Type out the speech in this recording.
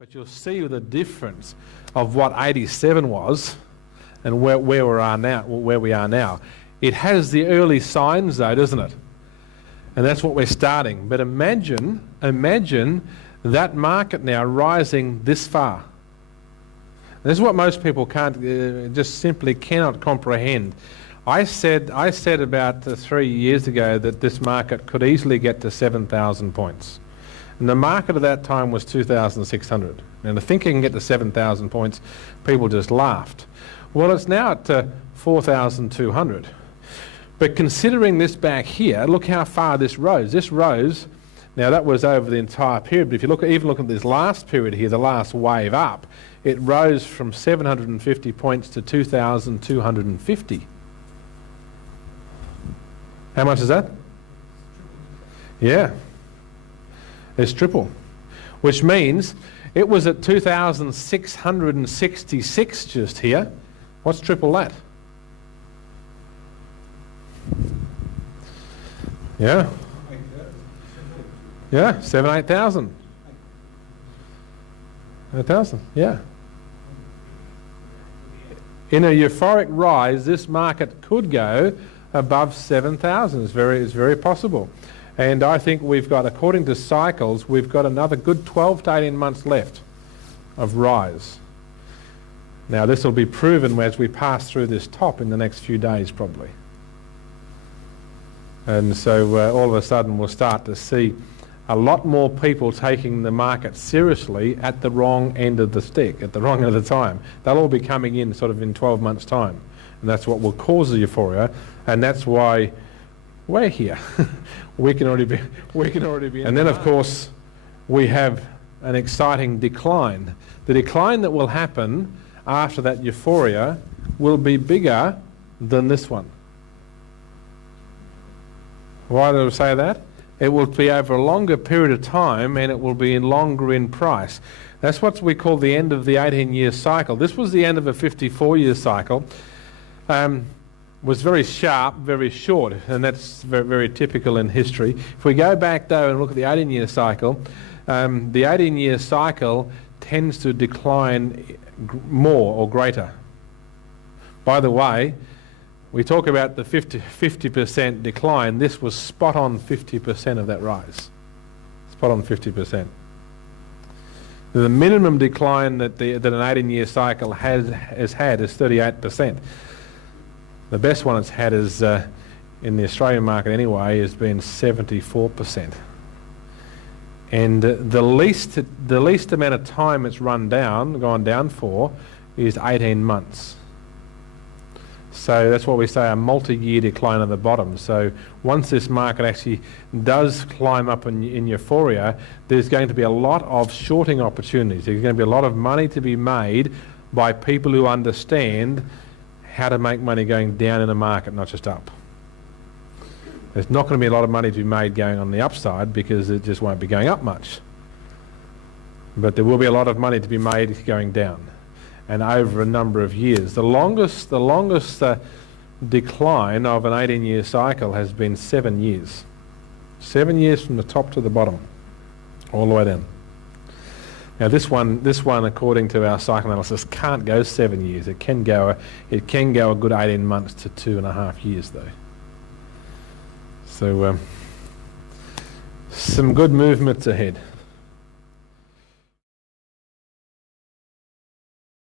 But you'll see the difference of what 87 was and where we are now. It has the early signs though, doesn't it? And that's what we're starting. But imagine that market now rising this far. This is what most people can't, just simply cannot comprehend. I said about 3 years ago that this market could easily get to 7,000 points. And the market at that time was 2,600. And to think it can get to 7,000 points, people just laughed. Well, it's now at 4,200. But considering this back here, look how far this rose. This rose, now that was over the entire period, but if you even look at this last period here, the last wave up, it rose from 750 points to 2,250. How much is that? Yeah. It's triple. Which means it was at 2,666 just here. What's triple that? Yeah. Yeah, 8,000. 8,000, yeah. In a euphoric rise, this market could go above 7,000. It's very possible. And I think we've got, according to cycles, we've got another good 12 to 18 months left of rise. Now this will be proven as we pass through this top in the next few days probably. And so all of a sudden we'll start to see a lot more people taking the market seriously at the wrong end of the stick, at the wrong end of the time. They'll all be coming in sort of in 12 months' time. And that's what will cause the euphoria, and that's why we're here. we can already be and then of course we have an exciting decline. The decline that will happen after that euphoria will be bigger than this one. Why do I say that? It will be over a longer period of time and it will be longer in price. That's what we call the end of the 18-year cycle. This was the end of a 54-year cycle. Was very sharp, very short, and that's very typical in history. If we go back though and look at the 18-year cycle, the 18-year cycle tends to decline more or greater. By the way, we talk about the 50% decline. This was spot on 50% of that rise. Spot on 50%. The minimum decline that an 18-year cycle has had is 38%. The best one it's had is, in the Australian market anyway, has been 74%. And the least amount of time it's gone down for is 18 months. So that's what we say, a multi-year decline at the bottom. So once this market actually does climb up in euphoria, there's going to be a lot of shorting opportunities. There's going to be a lot of money to be made by people who understand how to make money going down in a market, not just up. There's not going to be a lot of money to be made going on the upside because it just won't be going up much. But there will be a lot of money to be made going down, and over a number of years. The longest decline of an 18-year cycle has been 7 years. 7 years from the top to the bottom, all the way down. Now this one, according to our psychoanalysis, can't go 7 years. It can go a good 18 months to 2.5 years, though. So some good movements ahead.